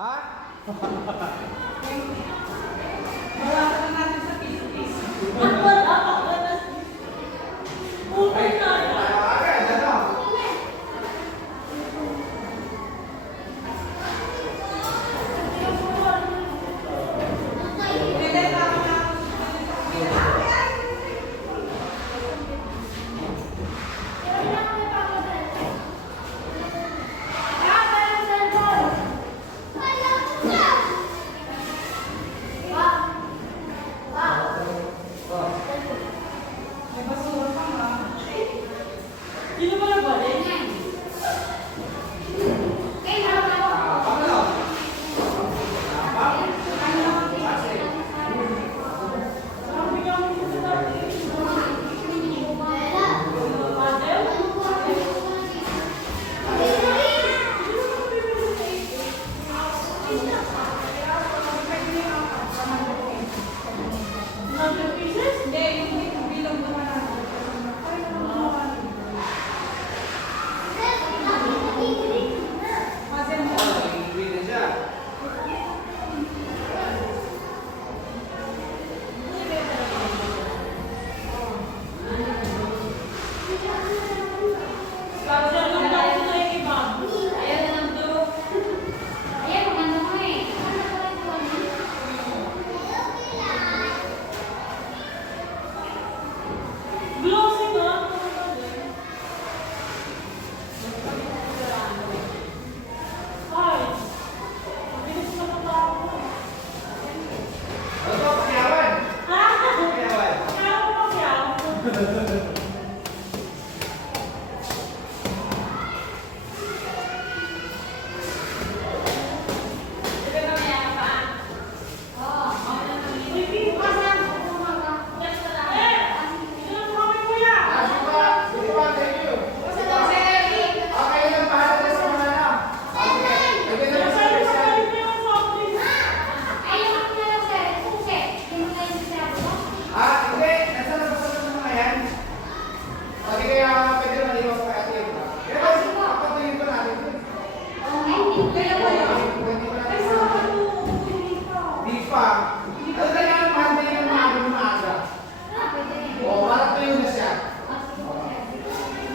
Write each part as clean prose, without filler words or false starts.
Ha? Bawasan na natin sa piso-piso.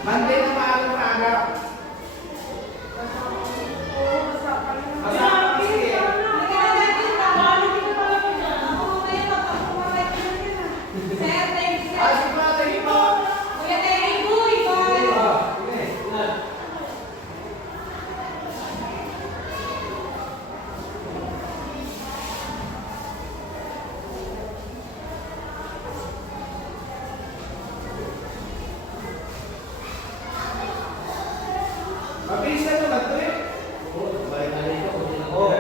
Monday na maaga. Mabilis na ito, mag-trip. Oo, balik na rin ito. Oo.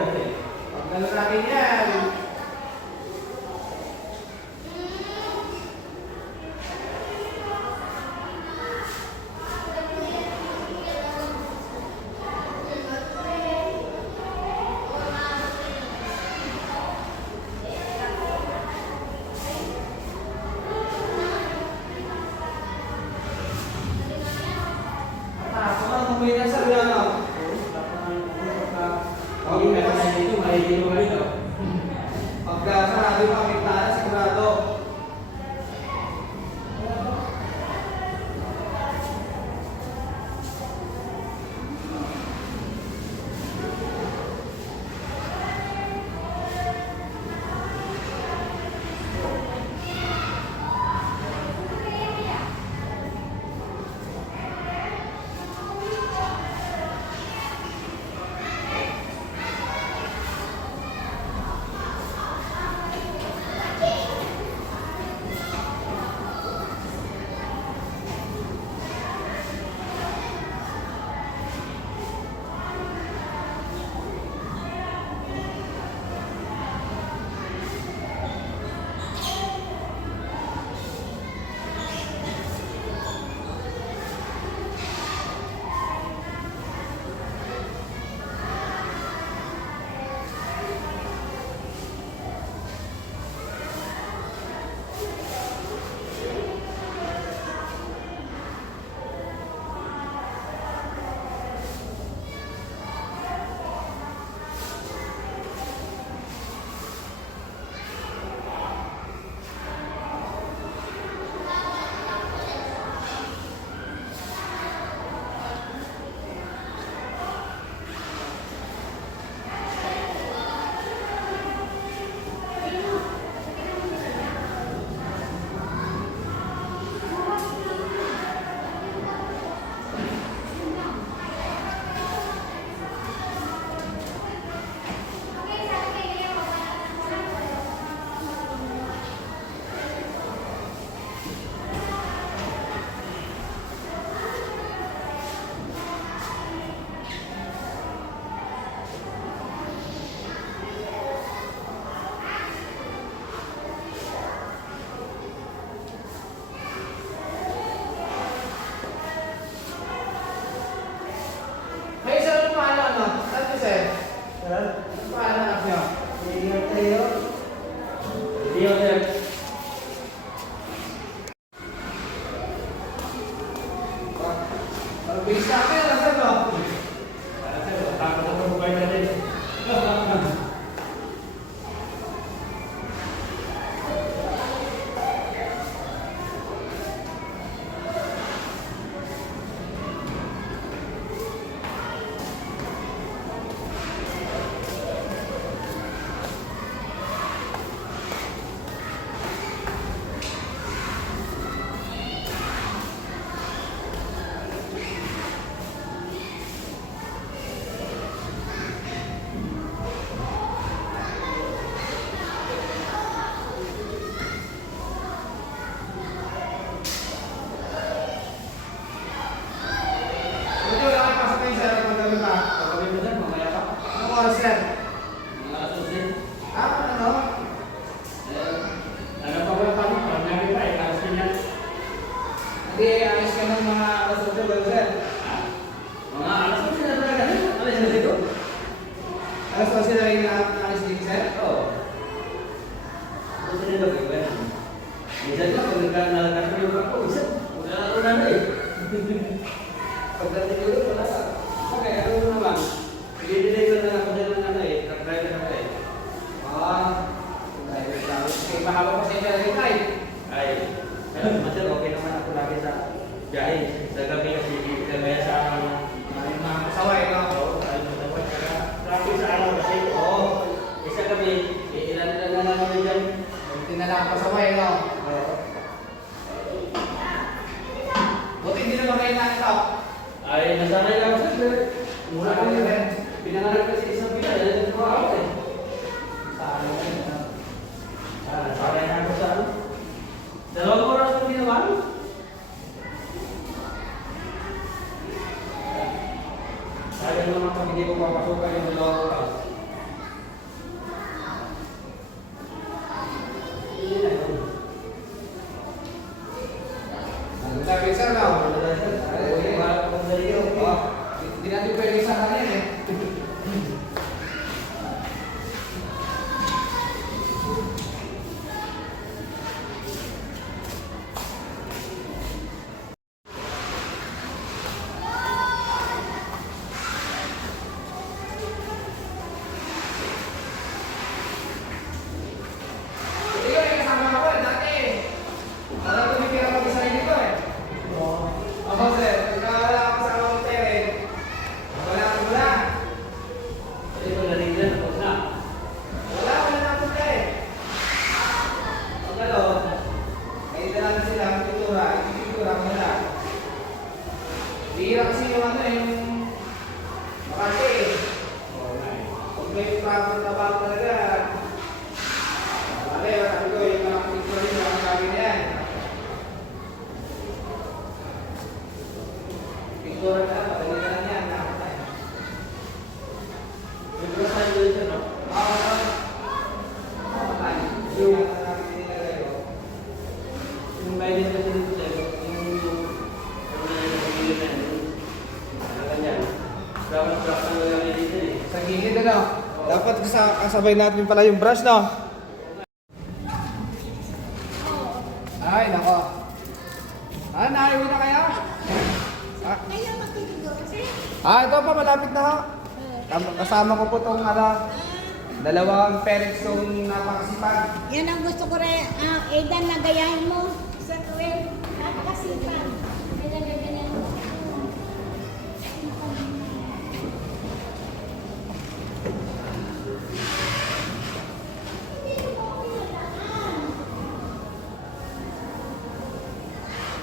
Pag gano'n natin yan. Pagka sarado pa ang bintana, sigurado. Ano pa anak niyo? Leo, sir. Bilis na kayo, sir, no? Sir, takot ako mobile natin. Buti wala kayo pasok kayo, sir, kung gabi pa. Pagkabit mo, sir, mamaya pa. Ano oras, sir? Mga asusin. Ano? Ano pa ba paano? Pag namin pa, ikasin yan. Hindi, ayos ka ng mga alas 8, sir. Mga alas ko sila talaga. Ano yung dito? Alas 12 na rin na alis din, sir. Oo. Gusto nila ba iba? Minsan lang, pag nagkakaroon ko yung ako, isa, wala ako na eh. Pagdating ko wala ka. Okay, ano naman? I-deliver na lang ako din ng ano eh, truck driver na eh. Driver lang. Okay, mahaba pa sa inyo rin, tay. Ay, masal, okay naman ako lagi sa biyahe. Sa gabi kasi kagaya sa May mga kasaway, no? Oo, ay matawag ka. Traffic sa araw kasi, oo. Isa gabi, ilan na lang kami dyan. Buti na lang ang pasaway, no? Oo. Buti hindi naman kayo nakitap. Ay, nasanay lang ako sir. Mura ko yun. Pinangarap kasi isang pila, dahil sa mga ako eh. Nasanay na ako sa ano. 2 oras ko ginawa. Sayang naman pag hindi ko papasukan yung 2 oras. Hindi na yun. Sabi, sir, no? Ay, wala ko kung dali yun. Hindi natin pwede sa kanyan, eh. Ito yung kasama ako, eh, dati. Alam ko, may pira ko sa sarili ko, eh. Ako, sir, pagka wala ako sa akong pere, wala akong wala. Ito na rin yan, tapos na. Wala na akong pere. Pag ano, may dala na sila ang kultura, ikikultura ko nila. Bihira kasi yung ano, yung Makati, eh. Pag may proper na ba talaga, wala, sabi ko, yung mga kultura rin, mga sabi na yan. Kultura na, pagaling na lang yan, nakakita. May brasahan doon siya, no? Yung guidance kasi dito sir, yung pamilya na yun, ano ganyan. Dapat brasan mo lang yan dito eh. Sa gilid, ano? Dapat kasabay natin pala yung brush, no? Ay, nako. Naiwi na kaya? Kaya matulog kasi. Ito pa, malapit na ho. Kasama ko po itong dalawang parents kong napakasipag. Yan ang gusto ko rin. Aidan na gayahin mo. Sa tuwing napakasipan. Kaya ganyan mo.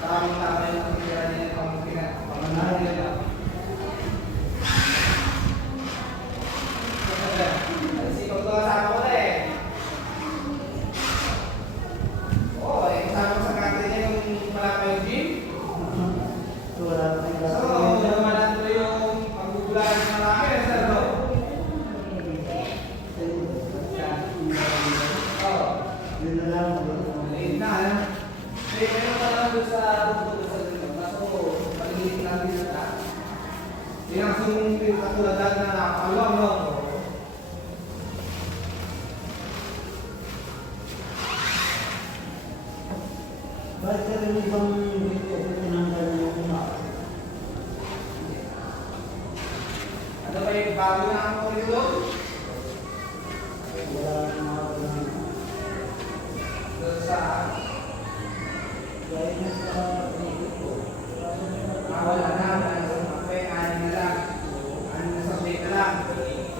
Tamang tama yung pagkira niya ng pamanahan nila. Sikaw to kasama ko na eh. Oo, kasama ko sa country niya yung malaki yung gym. So, naman ito yung magbubulahan ng marami, sir, no? Oo. Maliit na, ano? Meron pa lang doon sa bukod sa dito. Kaso, paligid natin na ta. Yung katulad na nakakalong, no? yung ibang dito, tinanggal na yung una. Ano ba yung bago na ang corridor? Wala na mga ganun. Doon sa... Dahil na sa dito. wala na. May anin na lang. Anin na subject na lang.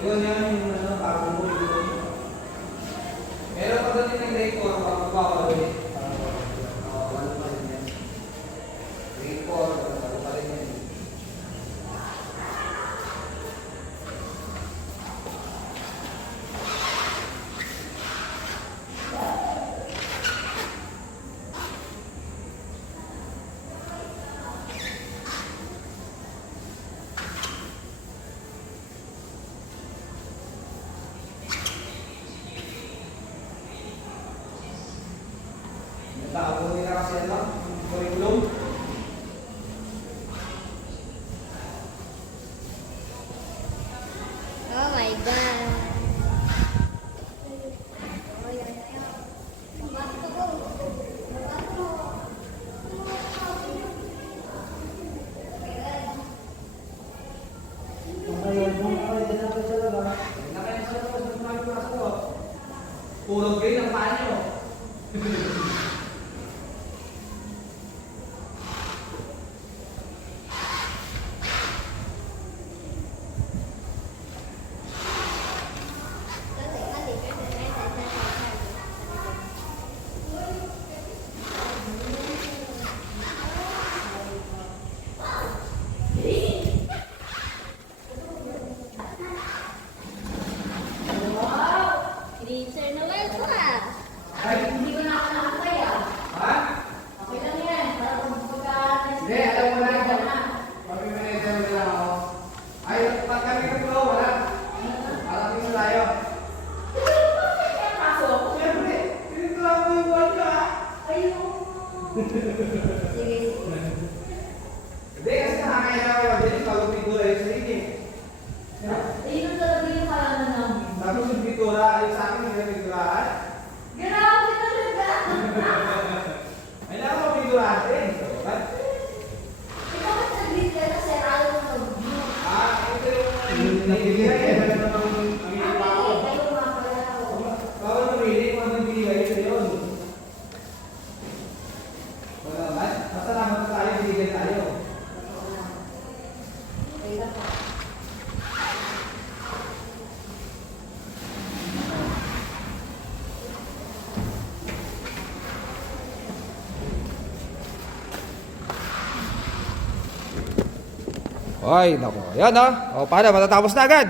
Yun yung ano, bago mo yun. Pero pagdating ng grade 4, magpapagawa ulit. Wala pa rin yan. Grade 4, wala pa rin yan. Natago nila kasi ano, curriculum. Oh my God. Nakain sa labas, mas marami pa sa loob. Puro grade ang paa nyo. Sir Noel ko ah. Ay, Hindi ko na ako nakakaya. ha? Okay lang yan. Para pagka- Hindi, alam mo na. Pag-manager mo lang ako. Ay, pag kami naglo, wala. Parating na tayo. Siyempre, tinitulak mo yung buwan nyo, ha? Sige. Hindi, kasi nakakaya kayo. Hindi, bago pintura yung sarili. Ayun talaga yung kalaman namin. Tapos yung pintura, ay sa akin, hindi na pinturahan. Grabe talaga. Ay, naman mo pinturahan din. Ikaw mas nag-lead ka na sir, ayaw mo mag-view. Ah, ito yung nagbibigay. Ano naman ang inipa ko. Ayaw mga pala. Bawal mamili kung anong binigay sa yun. Wala naman. Basta naman tayo, binigay tayo. Ayun ako. Ay, nako. Yan O, paano? Matatapos na agad.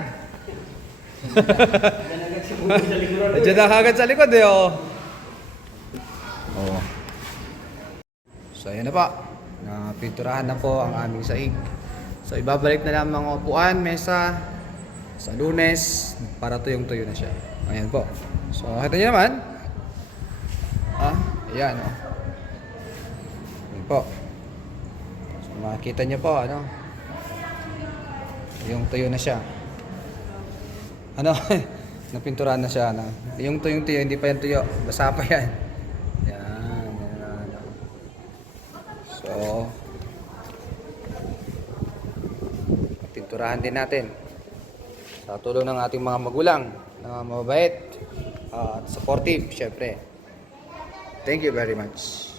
Diyan agad si Bubo sa likuran. Nandiyan na agad sa likod Oo. So, ayan na po. Napinturahan na po ang aming sahig. So, ibabalik na lang mga upuan, mesa sa Lunes para tuyong-tuyo na siya. Ayan po. So, kita nyo naman. Ayan Ayan po. So, makikita nyo po, yung tuyo na siya. Napinturahan na siya. Yung tuyong-tuyo, hindi pa yan tuyo. Basa pa yan. Yan. So, pinturahan din natin. Sa tulong ng ating mga magulang na mababait at supportive, syempre. Thank you very much.